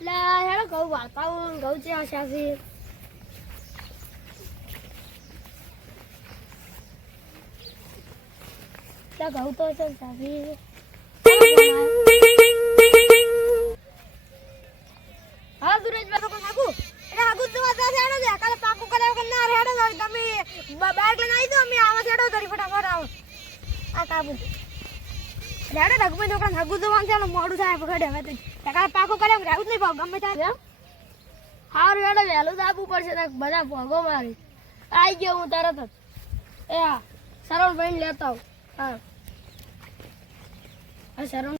લા હેડો ઘઉં વાતાવરણ ઘઉં છે આશાસી લા ઘઉં તો છે સાસી હા સુરેશ બાપા કાકુ એટલે આગુ તો વાતા હેડો દે કાલે પાકું કરાવ કે ના હેડો તમે બાઈક લઈને આવી દો અમે આવા હેડો ધરી ફટાફટ આવો આ કાબુ હેડો રઘુભાઈ દુકાન આગુ તો વાંચે મોડું થાય પકડે હવે તો કાલે પાકું કરાવ કે આવું જ નહીં પાવ ગમે થાય હારું હેડો વહેલું આપવું પડશે બધા ભોગો મારી આવી ગયો હું તરત જ એ હા સરવણભાઈને લેતા આવું હા હા સરવણ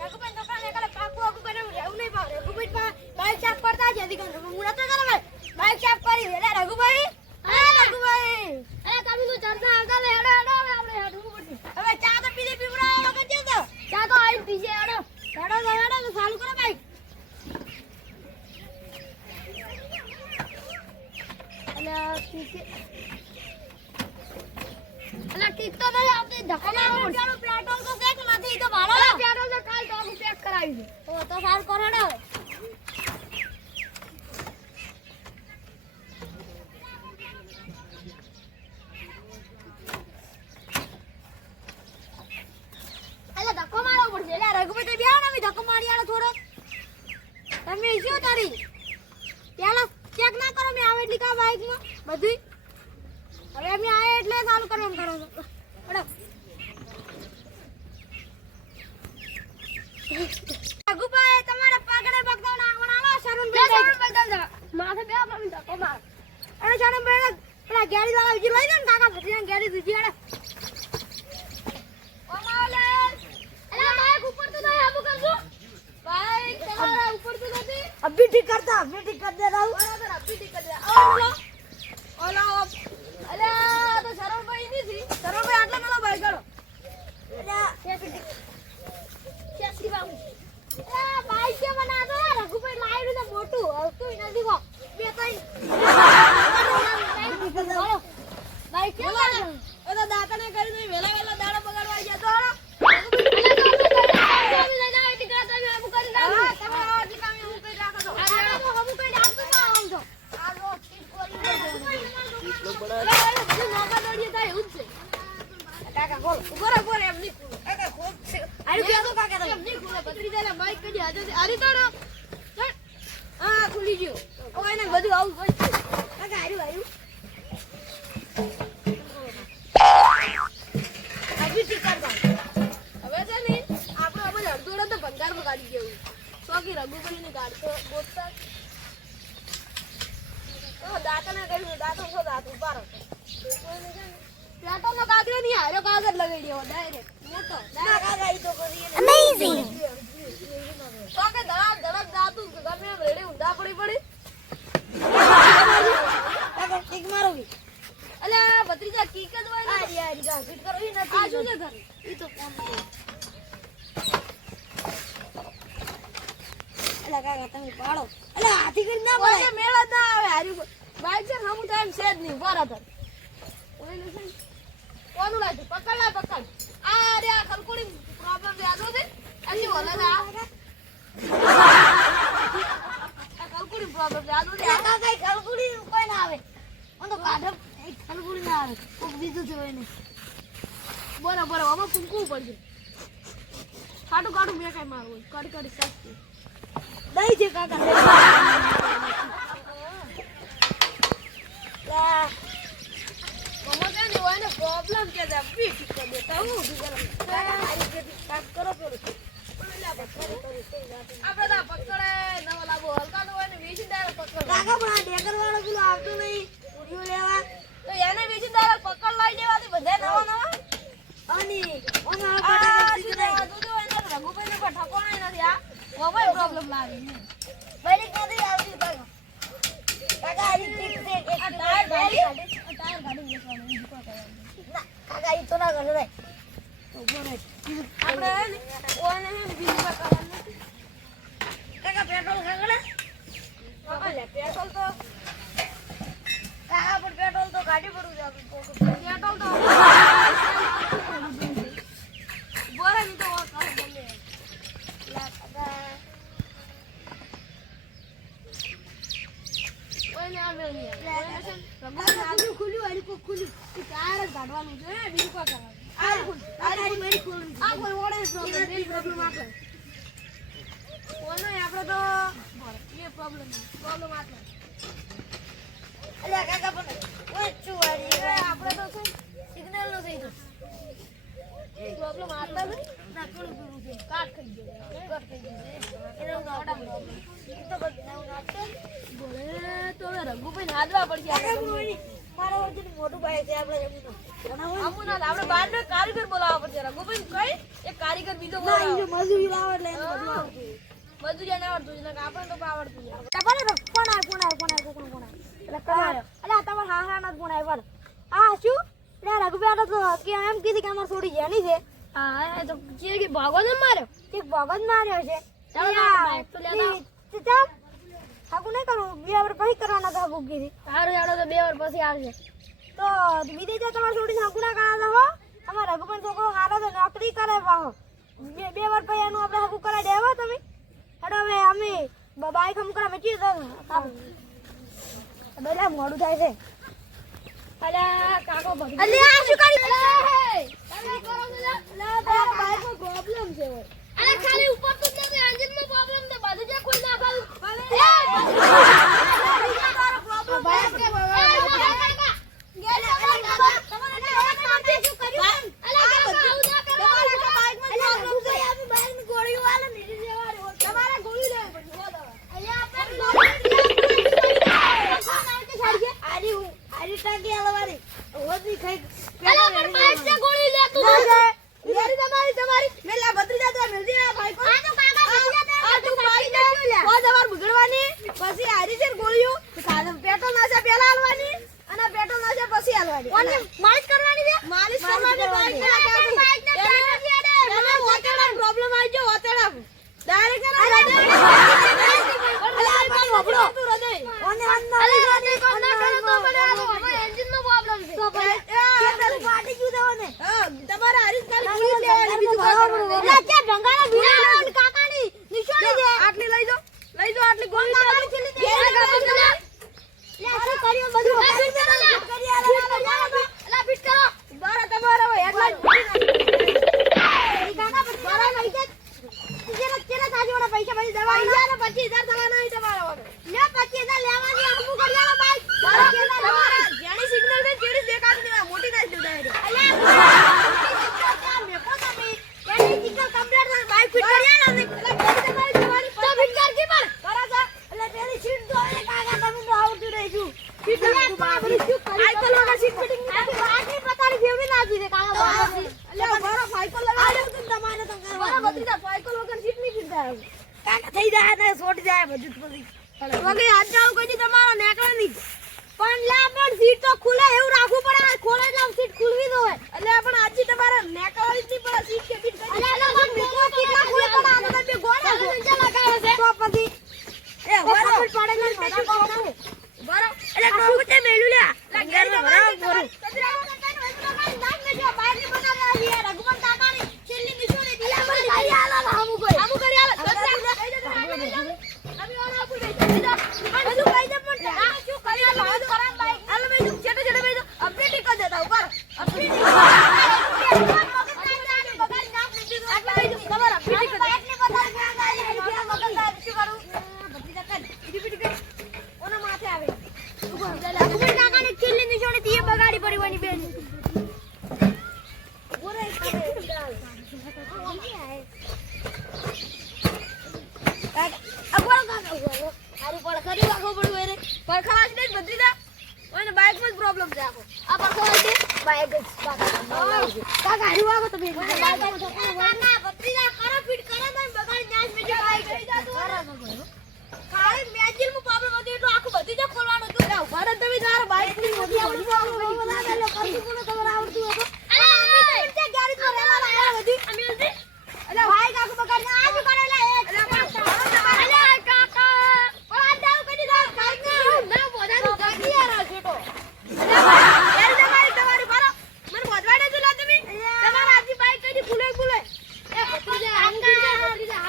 રઘુભાઈ દુકાને કાલે પાકું આગું કરાવ રહેવું નહીં પાવ રઘુભાઈ બાઈક સાફ કરતા જ હતી હું નતો કરે બાઈક સાફ કરી એટલે રઘુભાઈ હા રઘુભાઈ અરે તમે તો ચર્ચા આવતા લે હેડો હેડો આપણે હેડવું પડશે હવે ચા તો પીજે પીવડાવો કરજે તો ચા તો આઈ પીજે હેડો હેડો હેડો ચાલુ કરો બાઈક અલા પીજે અલા ઠીક તો નહીં આપણે ધક્કા મારવાનો પેટ્રોલ તો શેક નથી તો ભાડો પેટ્રોલ તો કાલ તો પેક કરાવી દે તો સાર કરો હેડો ધક્કો મારવો પડશે એટલે રઘુભાઈ તો બેહો ને અમે ધક્કો મારી આલો થોડો તમે શું તારી પેલા ચેક ના કરો મે આવે એટલી કા બાઈક માં બધું હવે અમે આયા એટલે ચાલુ કરવાનું કરો હેડો રઘુભાઈ તમારે પાગડે બગદાવ નાખવાના આલો શરણભાઈ માથે બે અમે ધક્કો માર અરે શરણભાઈ પેલા ગાડી વાળા બીજી લઈ લે ને કાકા ભત્રીને ગાડી બીજી આડે अभी ठीक करता अभी ठीक कर दे रहा हूँ अभी ठीक कर दे ओला अरे तो शरण भाई नहीं थी शरण भाई आटला मला भाई करो अरे कैसी बाबू अरे भाई के बना दो रघु भाई लाइव तो मोटू और तू नहीं को ये तो भाई के बना ए तो दाता ने કરી દઈ વેલા વેલા દાડા બગાડવા ગયા તો ખુલી ગયો એને બધું આવું હવે છે ને આપણે હવે અડધોડા તો ભંગારમાં કાઢી ગયું શોકી રઘુભાઈ ની ગાડી તો ગોતતા દાંતને કર્યું દાંતો છો દાંત ઉભા રહો પેટો નો કાગળ નહીં હારો કાગળ લગાડી દેવો ડાયરેક્ટ મોટો ના કાગળ ઈ તો કરી અમેઝિંગ તો કે ધડાક ધડાક દાતું ગમે એમ રેડી ઊંધા પડી કાગળ ટીક મારો બી અલ્યા ભત્રીજા કીક જ હોય ને યાર ઈ ફિટ કરો ઈ નથી આ શું છે ઘર ઈ તો કોમ છે અલ્યા કાકા તમે પાડો અલ્યા હાથી કરી ના પડે મેળા ના આવે હારી બાઈક છે હમુ ટાઈમ છે જ નહીં બરાબર ઓલે છે કોનું લાગે પકડ લા પકડ આ રે આ ખલકુડી પ્રોબ્લેમ યાદો છે આજી ઓલા આ ખલકુડી પ્રોબ્લેમ યાદો છે કાકા કઈ ખલકુડી કોઈ ના આવે ઓન તો કાઢ ખલકુડી ના આવે કોક બીજું છે એને બરાબર આમાં કુંકુ પડશે કાઢું કાઢું મે કઈ મારું કાઢ કાઢ સાચી દઈ છે કાકા લા મમતા ને ઓને પ્રોબ્લેમ કે છે અભી ઠીક કરી દેતા હું બીજા હારી કે કાટ કરો પડે આપણે તો પકડે નવો લાગો હલકા તો એને વેચી દાડા પકડ કાકા પણ આ ડેકર વાળો પેલો આવતો નહીં ઉડીઓ લેવા તો એને વેચી દાડા પકડ લઈ દેવાથી બધે નવા નવા અને ઓના પટાકા સીધા તો એને રઘુભાઈ ને કોઈ ઠકોણા નથી આ મોબાઈલ પ્રોબ્લેમ લાગે બરી કદી આવતી કાકા કાકા આ ઠીક છે એક ટાયર ગાડી વેચવાનું બીજું કોઈ કરવાનું ના કાકા ઈ તો ના કરે રે તો બોલે આપણે ઓને બીજું કોઈ કરવાનું નથી કાકા પેટ્રોલ ખાગડે કાકા લે પેટ્રોલ તો કાકા પણ પેટ્રોલ તો ગાડી ભરું છે આપણે પેટ્રોલ તો બોરા ની તો વા કાઢ બોલે લા કાકા મેળ નહીં આવે ખુલ્યું આડી કો ખુલ્યું કે કાર કાઢવાનું છે બીજું કો કરવાનું આ મેરી ખોલવું આ કોઈ ઓડે પ્રોબ્લેમ આપણે કોનો આપણે તો એ પ્રોબ્લેમ આપણે અલ્યા કાકા પણ ઓય ચુવાડી આપણે તો સિગ્નલ નો થઈ ગયો પ્રોબ્લેમ આતા ના થોડું દૂર છે કાટ થઈ ગયો એનો ઓડા પ્રોબ્લેમ તો બદલાવ નાખતો બોલે તો રઘુભાઈ હાદવા પડી ગયા મારો વજન મોટું ભાઈ છે આપણે અમુના આપણે બહાર નો કારીગર બોલાવવા પડશે રઘુભાઈ કઈ એક કારીગર બીજો બોલાવો મજૂરી લાવે એટલે એને બદલાવ મજૂરી ને આવડતું છે આપણે તો આવડતું છે તમારે ફોન એટલે કરાયો અલે તમાર હાહરા ના ફોન આવ્યો આ શું લે રઘુભાઈ તો કે એમ કીધી કે અમાર છોડી જાની છે હા તો કે ભાગો ને માર્યો છે ચાલો બાઈક તો લેતા ચાલ હાકુ નહીં કરું 2 વાર પછી કરવાના હતા હાકુ કીધી સારું યાડો તો 2 વાર પછી આવશે તો વિદેશ તમાર છોડી હાકુ ના કરાતા હો અમાર રઘુભાઈ છોકરો હારો તો નોકરી કરે પાહો 2 વાર પછી એનું આપણે હાકુ કરાઈ દેવો તમે હેડો હવે અમે બાઈક હમ કરા મેચી દો બેલા મોડું થાય છે અલ્યા કાકો ભગી અલ્યા આ શું કરી તમે કરો છો લા બાઈક માં પ્રોબ્લેમ છે અરે ખાલી ઉપર તો જ એન્જિન માં પ્રોબ્લેમ છે બધું જે કોઈ ના ખાવું ભલે તારો પ્રોબ્લેમ બાઈક કે કાકા ગેલે તમારે એક કામ છે શું કર્યું અલ્યા બધું ના કરો બાઈક માં પ્રોબ્લેમ છે આપી બાઈક ની ગોળીઓ વાલે નીચે જવાની તમારે ગોળી લેવી પડશે હો દવા અલ્યા આપણે આરી ટાંકી આલવાની હોદી ખાઈ પેલા પર બાઈક से ગોળી લે તું મેરી તમારી મેલા ભત્રીજા તો મિલજી ના ભાઈ કો આ તો કાકા ભત્રીજા આ તું બાઈક લે ઓ દવાર બગડવાની પછી આરી છે ગોળીઓ પેટ્રોલ નાસે પેલા આલવાની અને પેટ્રોલ નાસે પછી આલવાની અને માલિશ કરવાની છે માલિશ કરવાની બાઈક ને હોતેડા પ્રોબ્લેમ આવી ગયો હોતેડા ડાયરેક્ટ ના વપડો તું હૃદય ઓને અન્ના કોના કરે તો મને આ એન્જિન નો પ્રોબ્લેમ છે તો ભાઈ એ પાટી જુ દેવાને તમારે હરીશ ખાલી પૂરી લેવાની બીજું કરવાનું લે કે ભંગાના બીડા કાકાની નિશાની દે આટલી લઈ જો આટલી ગોળી કાકાની છેલી દે લે શું કર્યો બધું કરી આલા ફિટ કરો બારા તમારો એકલા કાકા પછી બારા લઈ કે ચેલા તાજીવાળા પૈસા પછી દવા આયા ને 25000 થવાના નહીં તમારા વગર લે 25000 લેવાની આપું કર્યાનો બાઈક તમારા જેણી સિગ્નલ દે કેડી દેખાતી નહીં મોટી નાઈ દે ડાયરેક્ટ અલ્યા મેકો તમે કેડી સિગ્નલ કમ્પ્લીટ થાય બાઈક ફિટ કર્યાનો ને એટલે તમારી તમારી તો ફિટ કર કે પર બરાબર એટલે તેરી સીટ દો એ કાકા તમે તો આવતું રહેજો ફિટ કર બાબરી શું કરી સાયકલ વગર સીટ ફિટિંગ નથી આટલી પ્રકારની ફેવરી નાખી દે કાકા એટલે બરો સાયકલ લગાડ્યો તો તમારે તો બરો બધી સાયકલ વગર સીટ નહીં ફિટ થાય કાકા થઈ જાય ને છોડી જાય બધું પછી વગે હાથ જાવ કોઈ તમારો નેકળે નહીં પણ લા પણ સીટ તો ખુલે એવું રાખવું પડે ખોલે એટલે સીટ ખુલવી દો એટલે પણ આજે તમારે નેકળવી જ નહીં પડે સીટ કે ફિટ કરી એટલે પણ મેકો કેટલા ખુલે પડે આને બે ગોળા નીચે લગાવે છે તો પછી એ હોરા પડે ને મેકો બરો એટલે ટોક તે મેલું લ્યા લાગેર ભરાવ બોરું કચરામાં કટાનો એટલો નામ મે જો બહાર ની બનાવે આ રઘુવંત કાકાની છેલ્લી નિશોની દિલા પર લઈ આલા હામુ કરી આલા અભી ઓર આપું દે બધું કઈ દે પણ આ શું કરી આલા હાથ ખરાબ બાઈક આલા મે જો છેટે ભાઈ તો અપડેટ કરી દેતા ઉપર અપડેટ બગાડ નામ લીધી તો આટલા ભાઈ ખબર અપડેટ કરી બાઈક ને બતાવ ક્યાં ગાડી મગન દાદ શું કરું બધી દકન ઈડી કર ઓના માથે આવે રઘુવંત કાકાની છેલ્લી નિશોની તી બગાડી પડવાની બેન ઓરે બાઈક માં પ્રોબ્લેમ છે આખો આ પાછો છે બાઈક જ કાકા હારી વાગો તમે કાકા ભત્રીજા કરો ફિટ કરો ને બગાડ નાશ મે જે બાઈક લઈ જા તું ખાલી મેજિલ માં પ્રોબ્લેમ હતી તો આખું બધી જ ખોલવાનું હતું લે ઉભા રહો તમે તારા બાઈક ની મોટી બધી પ્રોબ્લેમ બના દે પછી કોને ખબર આવતું હતું અરે અમે તો ગાડી માં રેલા લાયા હતી અમે હતી અલે બાઈક આખું બગાડ ના આજુ કરેલા અલે કાકા ઓલા દાવ કરી દો બાઈક ના બોધાનું ગાડી આ રાખીતો યાર તમારી બારો મને બોધવાડે જો લા તમે તમારા આજી બાઈક કઈ ખુલે એ ભત્રીજા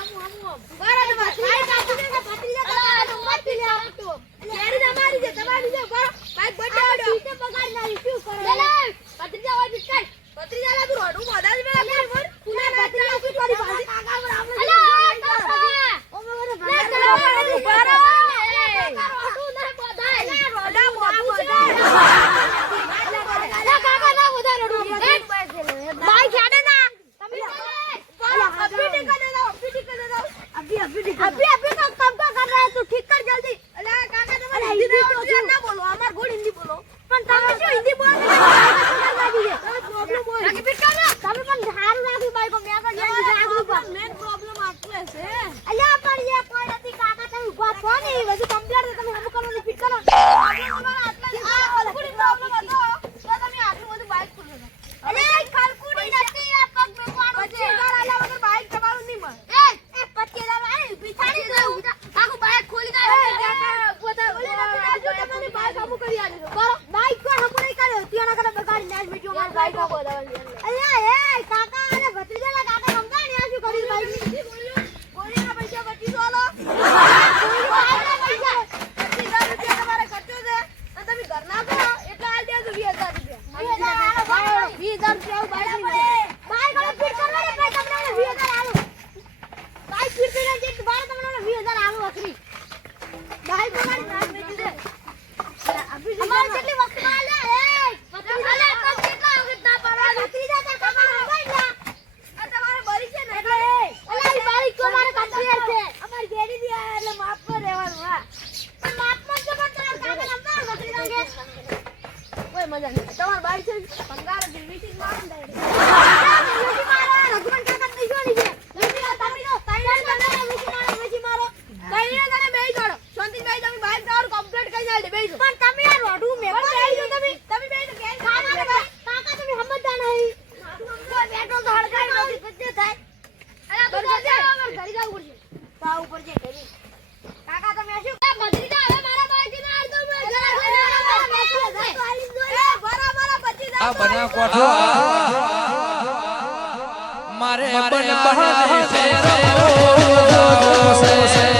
તમારી વસ્તુ કમ્પ્લીટ છે તમે હમ કરવાનું ફિટ કરો તમારા આટલા ખલકુડી પ્રોબ્લેમ હતો તો તમે આટલું બધું બાઇક ખોલો અરે ખલકુડી નથી આ પગ મે પાડો છે 25000 આલ્યા વગર બાઇક તમારું નહીં મળે એ 25000 આય પીછાડી દે આખું બાઇક ખોલી દે તમને બાઇક હમુ કરી આલ્યો બરો બાઇક કો હમુ નહીં કર્યો તીના કરે બગાડી નાખ મીઠો માર બાઇક કો બોલાવવાની અલ્યા એ કાકા અરે ભત્રીજાના કાકા સમજાણી આ શું કરી બાઇક ની ગોળીના પૈસા બચી દોલો મજા નહીં તમાર બાઈક છે પંગાર દિલવીથી મારું ડાયરેક્ટ મારો રઘુવન કાકા નહીં જોની છે તમે તો તાઈના તમે વેચી મારો તાઈના તને બેઈ જોડો શાંતિ બેઈ તમે બાઈક તાર કમ્પ્લીટ કરી નાલ દે બેઈ જો પણ તમે આ રોડું મે પણ બેઈ જો તમે બેઈ જો કેમ કાકા તમે સમજતા નહીં પેટ્રોલ તો હળગાઈ નથી કચ્ચે થાય અરે ઘરે જાવ પડશે પા ઉપર જે કરી કાકા તમે શું બદરી દો હવે મારા બાઈક ને આલ દો આ બના કોઠો મારે બહાને ફેરવો છે